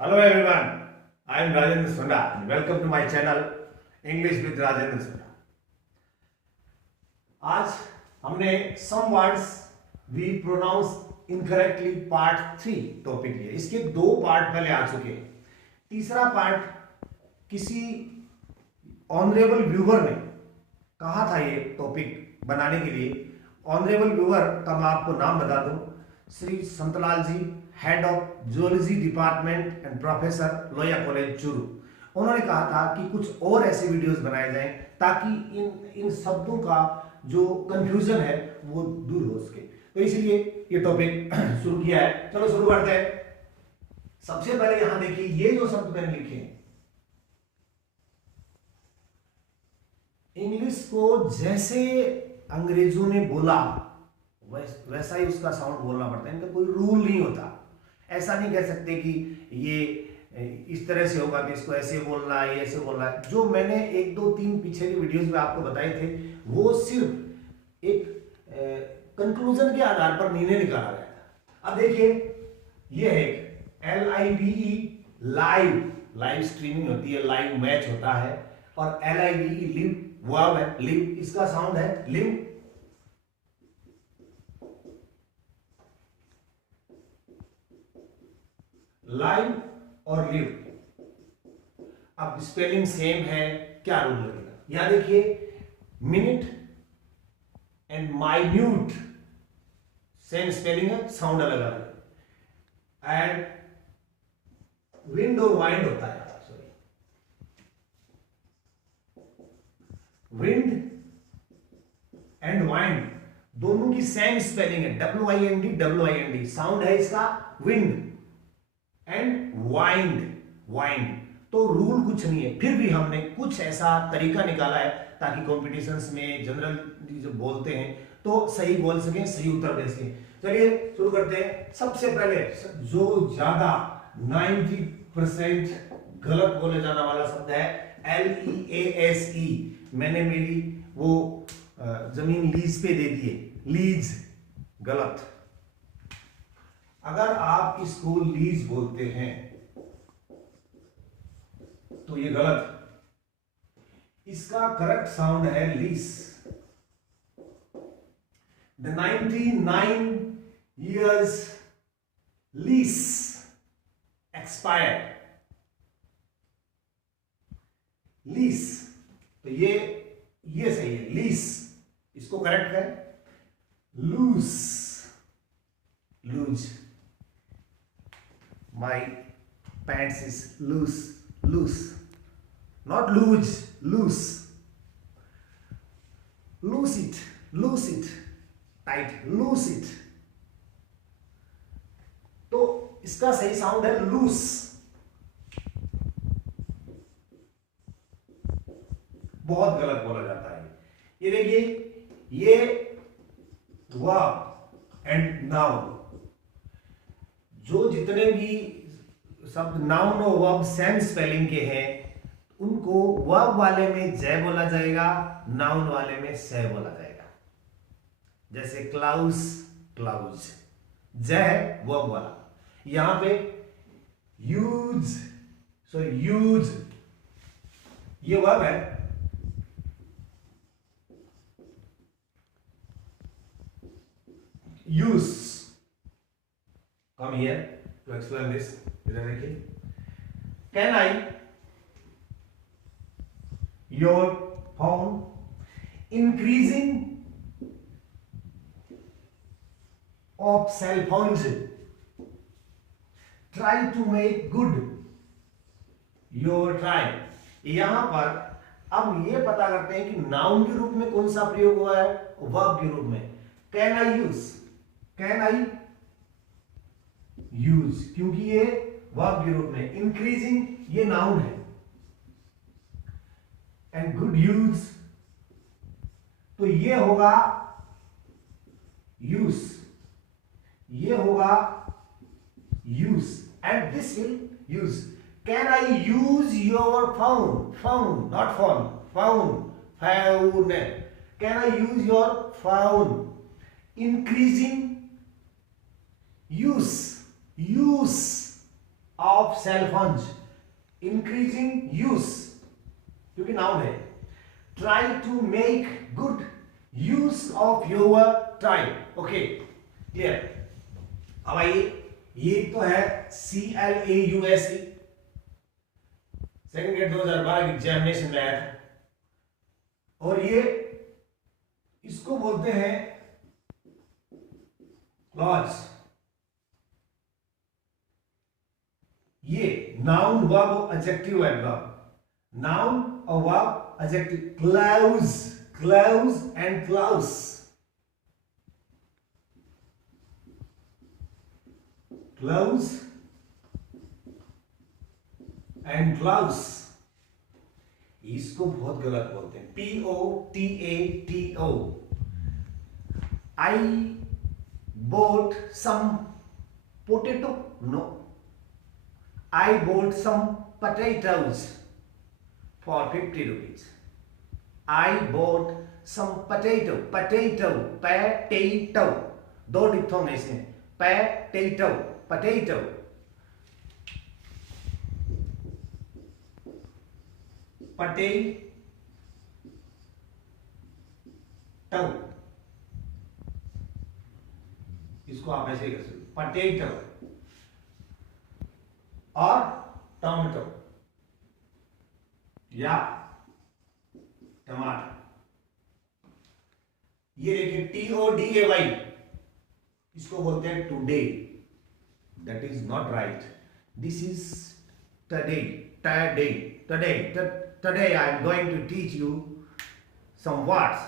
Hello everyone, I am Rajendra Sunda and welcome to my channel English with Rajendra Sunda. आज हमने some words we pronounce incorrectly part 3 topic लिया। इसके दो part पहले आ चुके हैं। तीसरा पार्ट किसी ऑनरेबल व्यूअर ने कहा था ये टॉपिक बनाने के लिए। ऑनरेबल व्यूअर का मैं आपको नाम बता दूं, Shri Santlal ji, head of zoology department and professor Loya college Churu. उन्होंने कहा था कि कुछ और ऐसे वीडियोस बनाए जाएं ताकि इन शब्दों का जो कंफ्यूजन है वो दूर हो सके। तो इसलिए ये टॉपिक शुरू किया है। चलो शुरू करते हैं। सबसे पहले यहां देखिए, ये जो शब्द मैंने लिखे हैं, इंग्लिश को जैसे अंग्रेजों ने बोला वैसा ही उसका साउंड बोलना पड़ता है। इनका कोई रूल नहीं होता। ऐसा नहीं कह सकते कि ये इस तरह से होगा कि इसको ऐसे बोलना है, ऐसे बोलना है। जो मैंने 1 2 3 पीछे के वीडियोस में आपको बताए थे वो सिर्फ एक कंक्लूजन के आधार पर निर्णय निकाला गया था। अब देखिए, ये है LIVE, लाइव स्ट्रीमिंग होती है, लाइव मैच होता है। और LIVE लिव वर्ब है, लिव इसका साउंड है लिव। लाइव और लिव, अब स्पेलिंग सेम है, क्या रूल लगेगा? यहां देखिए, minute and minute same spelling है, साउंड अलग अलग है। एंड विंड और वाइंड होता है, सॉरी, विंड एंड वाइंड दोनों की सेम स्पेलिंग है, WIND साउंड है इसका विंड एंड वाइंड। तो रूल कुछ नहीं है, फिर भी हमने कुछ ऐसा तरीका निकाला है ताकि कॉम्पिटिशन्स में जनरल जो बोलते हैं तो सही बोल सकें, सही उत्तर दे सकें। चलिए शुरू करते हैं। सबसे पहले जो ज्यादा 90% गलत बोले जाने वाला शब्द है LEASE। मैंने मेरी वो जमीन लीज पे दे दी है, लीज गलत। अगर आप इसको लीज बोलते हैं तो ये गलत। इसका करेक्ट साउंड है lease. The 99 years lease expired। Lease, तो ये सही है, लीस। इसको करेक्ट करें, loose. My pants is loose, not loose, loose it, tight, loose it। तो इसका सही साउंड है लूस। बहुत गलत बोला जाता है ये। देखिए, ये वर्ब एंड नाउन, जो जितने भी शब्द नाउन और वर्ब सेम स्पेलिंग के हैं उनको वर्ब वाले में जय बोला जाएगा, नाउन वाले में से बोला जाएगा। जैसे क्लाउस, जय है वर्ब वाला। यहां पे यूज, यूज ये वर्ब है। Use, come here to explain this। इधर देखिए, can I your phone increasing of cell phones try to make good your try। यहां पर अब ये पता करते हैं कि नाउन के रूप में कौन सा प्रयोग हुआ है, वर्ब के रूप में। can I यूज, क्योंकि ये वर्ब के रूप में। इंक्रीजिंग ये नाउन है, एंड गुड यूज, तो ये होगा use, and this will use. Can I use your phone, not phone. Can I use your phone? Increasing use, of cell phones, increasing use, क्योंकि नाउन है। Try to make good use of your time. Okay clear. अब आइए, ये तो है CLAUSE, second grade 2012 examination में आया था। और ये इसको बोलते हैं क्लॉज। ये noun verb adjective adverb, noun और verb adjective. Clause, clause and clause, clause and clause. इसको बहुत गलत बोलते हैं, POTATO। I bought some potato, no, I bought some potatoes for 50 rupees. I bought some potato, potato, दो diphthong है इसमें, potato, potato, इसको आप ऐसे ही कर सकते, पोटैटो और टोमेटो या टमाटर। ये देखिए TODAY, इसको बोलते हैं today. That is not right, this is today, today I am going to teach you some words.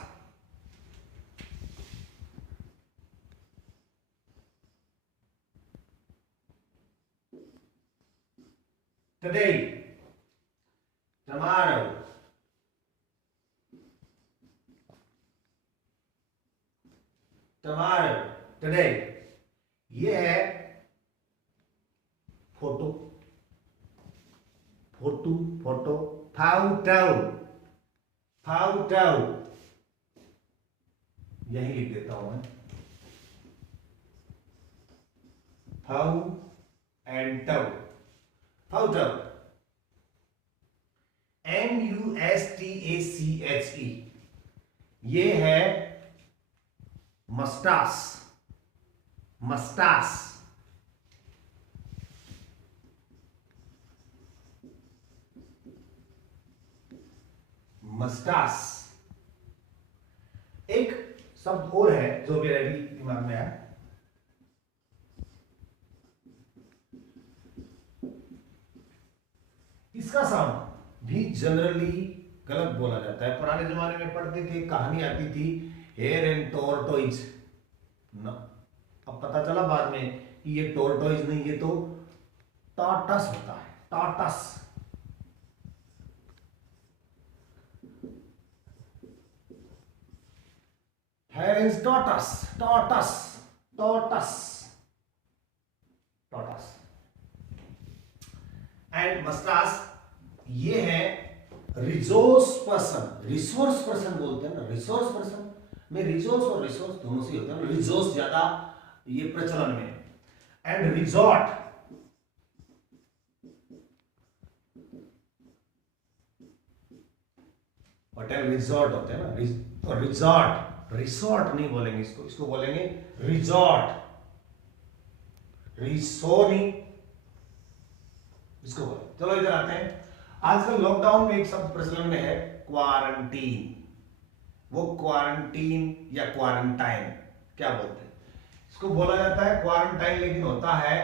Today, tomorrow, today, ये है फोटो, फोटो, फाउटो, यही लिख देता हूं मैं, फाउ एंड टव, फाउटो, MUSTACHE, ये है मस्टास, एक शब्द और है जो मेरे अभी दिमाग में आया, इसका साउंड भी जनरली गलत बोला जाता है। पुराने जमाने में पढ़ते थे, कहानी आती थी हेयर एंड टोरटोइज ना, अब पता चला बाद में कि ये टोरटोइज नहीं, ये तो टॉर्टस होता है, टॉर्टस। हेयर इज टॉर्टस एंड मस्टास, ये है रिसोर्स पर्सन बोलते हैं ना, रिसोर्स पर्सन में रिसोर्स और रिसोर्स दोनों से होता है, रिसोर्स ज्यादा ये प्रचलन में। एंड रिजॉर्ट, होटल रिजॉर्ट होते हैं ना, और रिसोर्ट नहीं बोलेंगे इसको बोलेंगे रिजॉर्ट, रिसो नहीं इसको बोले। चलो इधर आते हैं, आजकल लॉकडाउन में एक शब्द प्रचलन में है, क्वारंटीन। वो क्वारंटीन या क्वारंटाइन क्या बोलते हैं, इसको बोला जाता है क्वारंटाइन, लेकिन होता है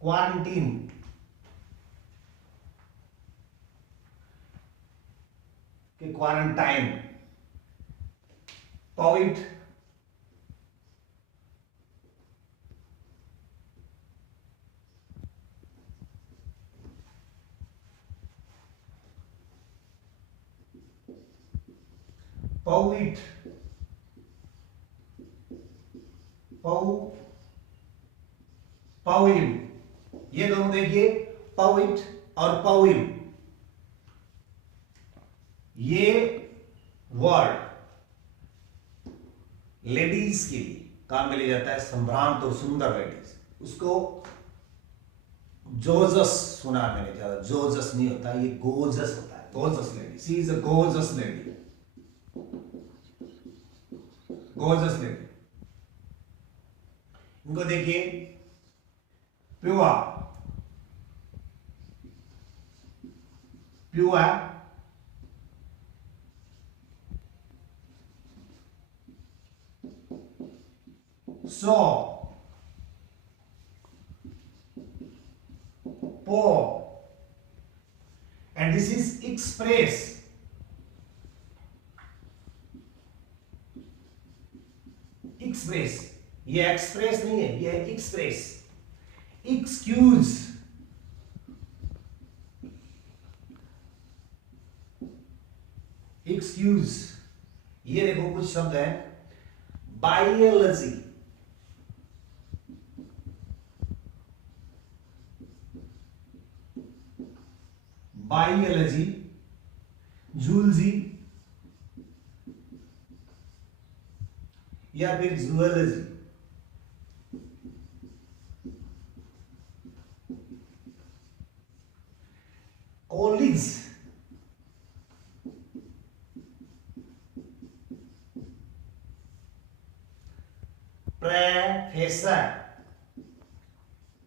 क्वारंटीन कि क्वारंटाइन। पॉइंट, पोइट, पोइम, ये दोनों देखिए, पोइट और पोइम, ये वर्ड लेडीज के लिए काम में लिया जाता है, संभ्रांत और सुंदर लेडीज, उसको जोजस सुना मैंने, ज्यादा जोजस नहीं होता, ये गोजस होता है, gorgeous lady, she is a gorgeous lady, gorgeous lady. इनको देखिए, pure, pure, so, po, and this is express, express, ये एक्सप्रेस नहीं है, ये है एक्सप्रेस। एक्सक्यूज, एक्सक्यूज, ये देखो कुछ शब्द है, बायोलॉजी, बायोलॉजी, जूलजी या फिर जूलॉजी, कॉलिग्स, प्रोफेसर,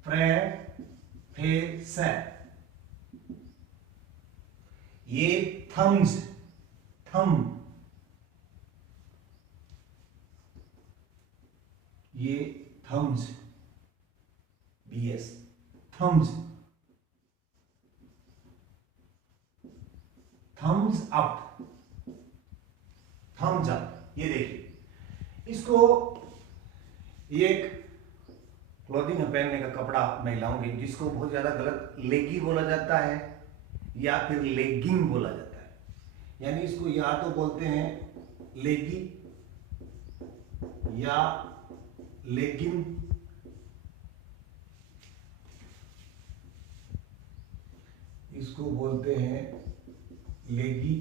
प्रोफेसर, ये थम्स, थम, ये thumbs, BS, thumbs, thumbs up, thumbs up, ये देखिए इसको, ये एक क्लोथिंग पहनने का कपड़ा महिलाओं के, जिसको बहुत ज्यादा गलत लेगी बोला जाता है या फिर लेगिंग बोला जाता है, यानी इसको या तो बोलते हैं लेगी या लेगिंग, इसको बोलते हैं लेगी,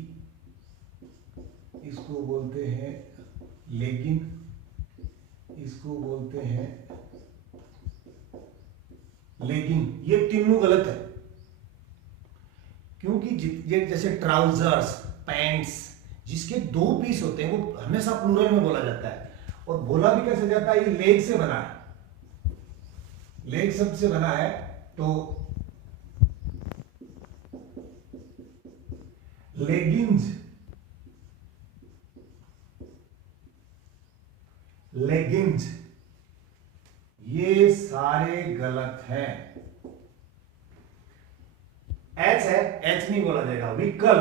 इसको बोलते हैं लेगिंग, इसको बोलते हैं लेगिंग। ये तीनों गलत है, क्योंकि ये जैसे ट्राउजर्स, पैंट्स, जिसके दो पीस होते हैं वो हमेशा प्लूरल में बोला जाता है, और बोला भी कैसे जाता है, ये लेग से बना है, लेग शब्द से बना है, तो लेगिंग्स, लेगिंग्स, ये सारे गलत हैं। एच है, एच नहीं बोला जाएगा, व्हीकल,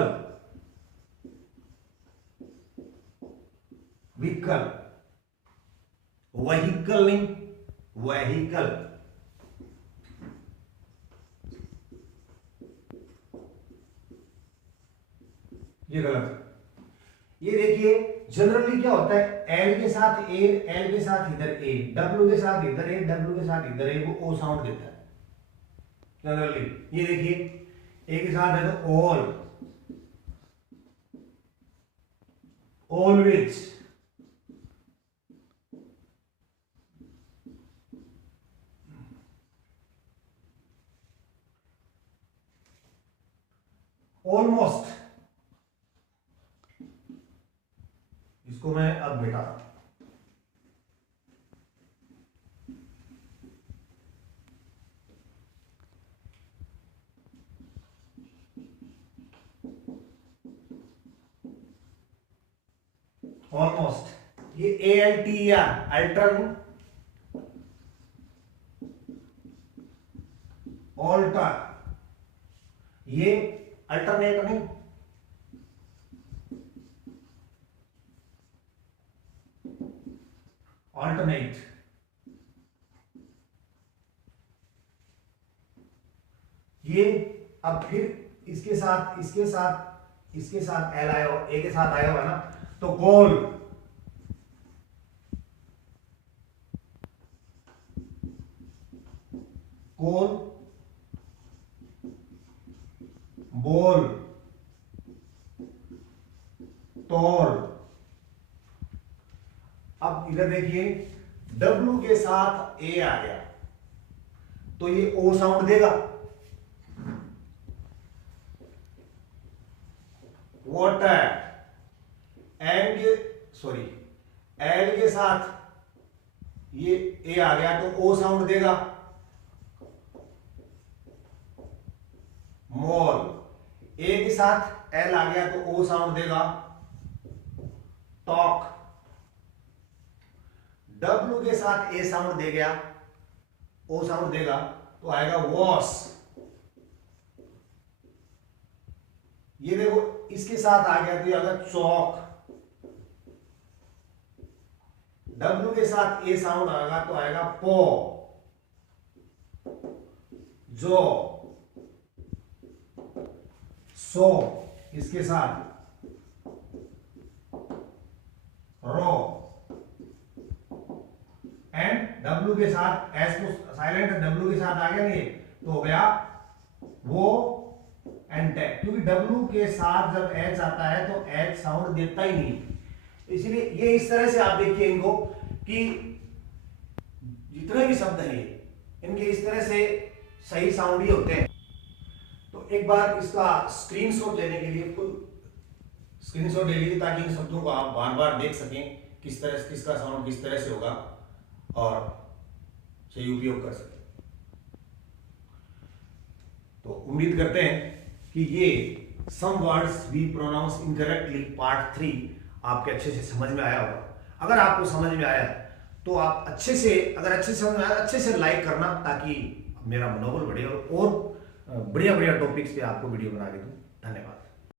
व्हीकल, वहीकल नहीं, वहीकल, ये गलत। ये देखिए जनरली क्या होता है, एल के साथ ए, एल के साथ इधर ए, डब्ल्यू के साथ इधर ए, डब्ल्यू के साथ इधर ए, वो ओ साउंड देता है जनरली। ये देखिए ए के साथ है तो ऑल, ऑलवेज, ऑलमोस्ट, इसको मैं अब बेटा ऑलमोस्ट, ये ए एल टी या अल्टर, ऑल्टर, ये अल्टरनेट नहीं, ऑल्टरनेट, ये अब फिर इसके साथ, इसके साथ, इसके साथ एल आया, ए के साथ आया हुआ ना, तो कॉल, कॉल, बॉल, टॉल। अब इधर इधर देखिए W के साथ A आ गया तो ये O साउंड देगा। वाटर L के साथ ये A आ गया तो O साउंड देगा। मॉल A के साथ L आ गया तो O साउंड देगा। टॉक W के साथ A साउंड दे गया, O साउंड देगा तो आएगा वॉश। ये देखो इसके साथ आ गया तो ये आएगा चौक। W के साथ A साउंड आएगा तो आएगा पो। जो सो इसके साथ रो एंड W के साथ S तो साइलेंट W के साथ आ गया नहीं तो हो गया वो एंड टेक, क्योंकि W के साथ जब H आता है तो H साउंड देता ही नहीं, इसलिए ये इस तरह से आप देखिए इनको कि जितने भी शब्द हैं इनके इस तरह से सही साउंड ही होते हैं। तो एक बार इसका स्क्रीनशॉट लेने के लिए फुल स्क्रीनशॉट ले लीजिए ताकि इन शब्दों को आप बार बार देख सकें किस तरह से किसका साउंड किस तरह से होगा और सही उपयोग कर सकें। तो उम्मीद करते हैं कि ये some words we pronounce incorrectly part 3 आपके अच्छे से समझ में आया होगा। अगर आपको समझ में आया तो आप अच्छे से समझ में आया अच्छे से लाइक करना ताकि मेरा मनोबल बढ़े और बढ़िया बढ़िया टॉपिक्स पे आपको वीडियो बना के दूं। धन्यवाद।